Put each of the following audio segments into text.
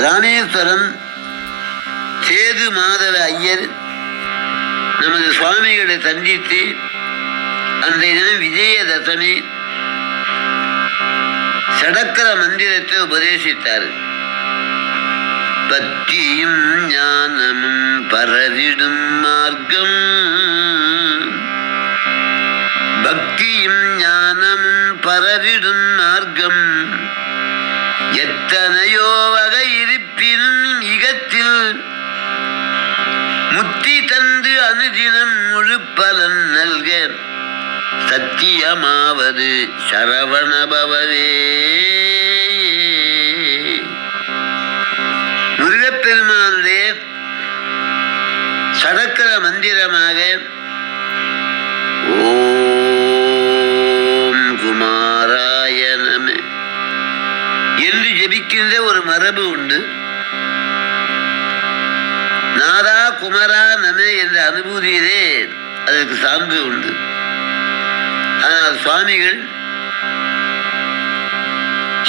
ராமேஸ்வரம் சேது மாதவ ஐயர் நமது சுவாமிகளை சந்தித்து அன்றைய தினம் விஜயதசமி சடக்கர மந்திரத்தை உபதேசித்தார். பக்தியும் ஞானமும் பரவிடும் மார்க்கம், பக்தியும் ஞானமும் பரவிடும் மார்க்கம், எத்தனையோ வகை இருப்பினும் இகத்தில் முத்தி தந்து அனுதினம் முழு பலன் நல்க சத்தியமாவது சரவணபவவே. முருகப்பெருமானுடைய சடக்கர மந்திரமாக ஓம் குமாராய நம என்று ஜெபிக்கின்ற ஒரு மரபு உண்டு. நாதா குமரா நம என்ற அனுபூதியிலே அதற்கு சான்று உண்டு. ஆனால் சுவாமிகள்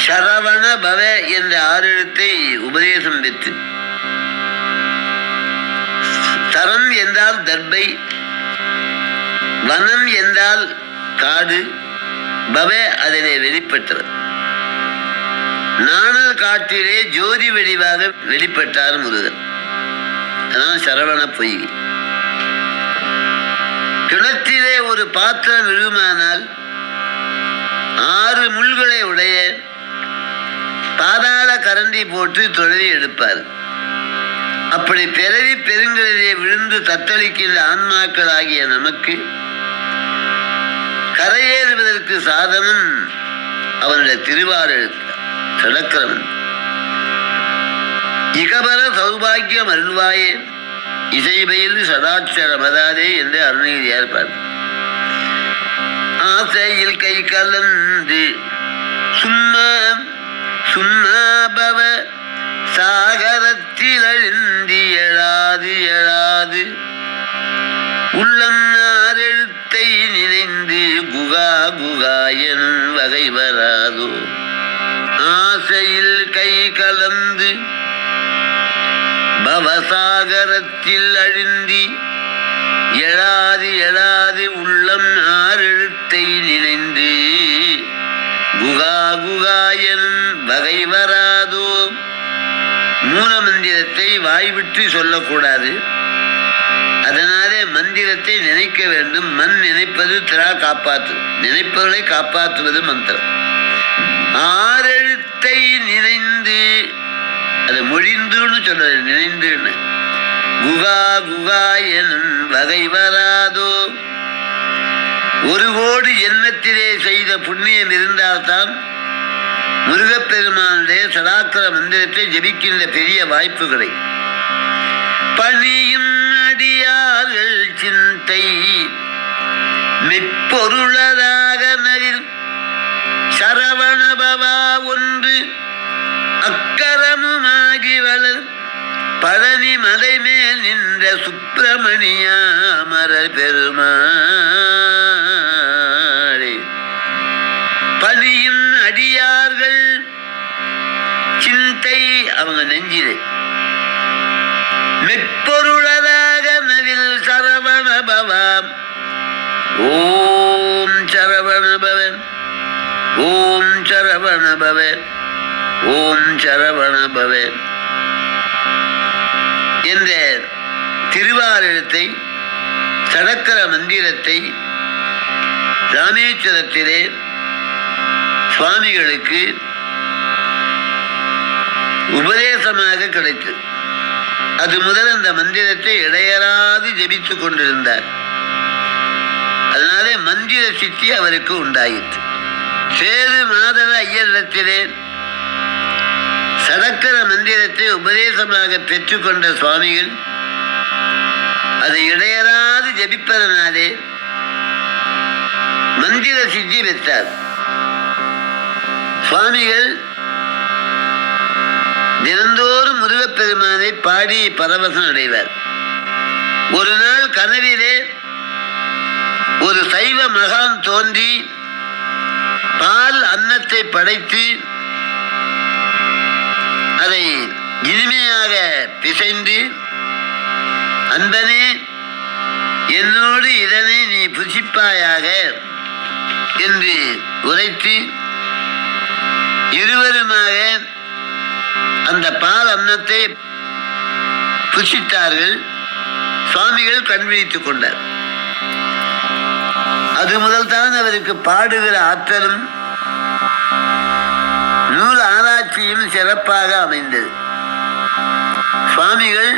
சரவண பவ என்ற 6 எழுத்தை உபதேசம் பெற்று, சரம் என்றால் தர்பை, வனம் என்றால் காடு, பவ அதனை வெளிப்பட்டவர். நாணல் காட்டிலே ஜோதி வடிவாக வெளிப்பட்டார் முருகன். அதான் சரவண பொய்கை. கிணற்றிலே ஒரு பாத்திரம் விழுமானால் 6 முள்களை உடைய பாதாள கரண்டி போட்டு தொழுவி எடுப்பார். அப்படி பிறவி பெருங்களிலே விழுந்து தத்தளிக்கின்ற ஆன்மாக்கள் ஆகிய நமக்கு கரையேறுவதற்கு சாதனம் அவனுடைய திருவாரெழுத்து சடக்கரவன். இகபர சௌபாகியம் அருள்வாயே இசைபயில் சதாட்சர மதாதே என்று அருணகிரியார் பார். ஆசையில் கை கலந்து சும்மா சும்மா பவ சாகரத்தில் அழிந்தி எழாது எழாது உள்ளம் 6 எழுத்தை நினைந்து குகா குகா எனும் வகை வராதோ. ஆசையில் கை கலந்து பவசாகரத்தில் அழிந்தி எழாது எழாது உள்ளம் 6 எழுத்தை நினைந்து குகா குகா எனும் வகை வராதோ. மூல மந்திரத்தை வாய்விட்டு சொல்லக்கூடாது. அதனாலே மந்திரத்தை நினைக்க வேண்டும். மண் நினைப்பது திரா காப்பாற்று, நினைப்பவர்களை காப்பாற்றுவது மந்திரம். 6 எழுத்தை நினைந்து, அது மொழிந்துன்னு சொல்றது, நினைந்துன்னு. குகா குகா எனும் வகை வராதோ. 1 கோடி ஜென்மத்திலே செய்த புண்ணியம் இருந்தால்தான் முருகப்பெருமானுடைய சடாக்கர மந்திரத்தை ஜெபிக்கின்ற பெரிய வாய்ப்பு கிடைக்கும். பணியும் அடியார்கள் சிந்தை மெற்பொருளதாக நரில் சரவணபவா ஒன்று அக்கரமுமாகி வளர் பழனி மலை மேல் நின்ற சுப்பிரமணியா அமரர் பெருமாளே. பணியும் அடியார்கள் சிந்தை அவங்க நெஞ்சிலே மெற்பொருளதாக நவில் சரவண பவம். ஓம் சரவண பவன், ஓம் சரவண பவன், ஓம் சரவண பவன் என்ற திருவாரெழுத்தை சடக்கர மந்திரத்தை ராமேஸ்வரத்திலே சுவாமிகளுக்கு உபதேசமாக கிடைத்தது. அது முதல் அந்த மந்திரத்தை இடையறாது ஜெபித்துக் கொண்டிருந்தார். அதனாலே மந்திர சித்தி அவருக்கு உண்டாயிற்று. சேது மாதவ ஐயரிடத்திலே சடக்கர மந்திரத்தை உபதேசமாக பெற்றுக்கொண்ட சுவாமிகள் அதை இடையறாது ஜபிப்பதனாலே மந்திர சித்தி பெற்றார். சுவாமிகள் தினந்தோறும் முருகப்பெருமானை பாடி பரவசம் அடைவார். ஒரு நாள் கனவிலே ஒரு சைவ மகான் தோன்றி பால் அன்னத்தை படைத்து அதை இனிமையாக பிசைந்து, அன்பனே என்னோடு இதனை நீ புசிப்பாயாக என்று உரைத்து இருவருமாக அந்த பால் அன்னத்தை புசித்தார்கள். சுவாமிகள் கண் விழித்துக் கொண்டார். அது முதல் தான் அவருக்கு பாடுகிற ஆற்றலும் நூல் ஆராய்ச்சியும் சிறப்பாக அமைந்தது. சுவாமிகள்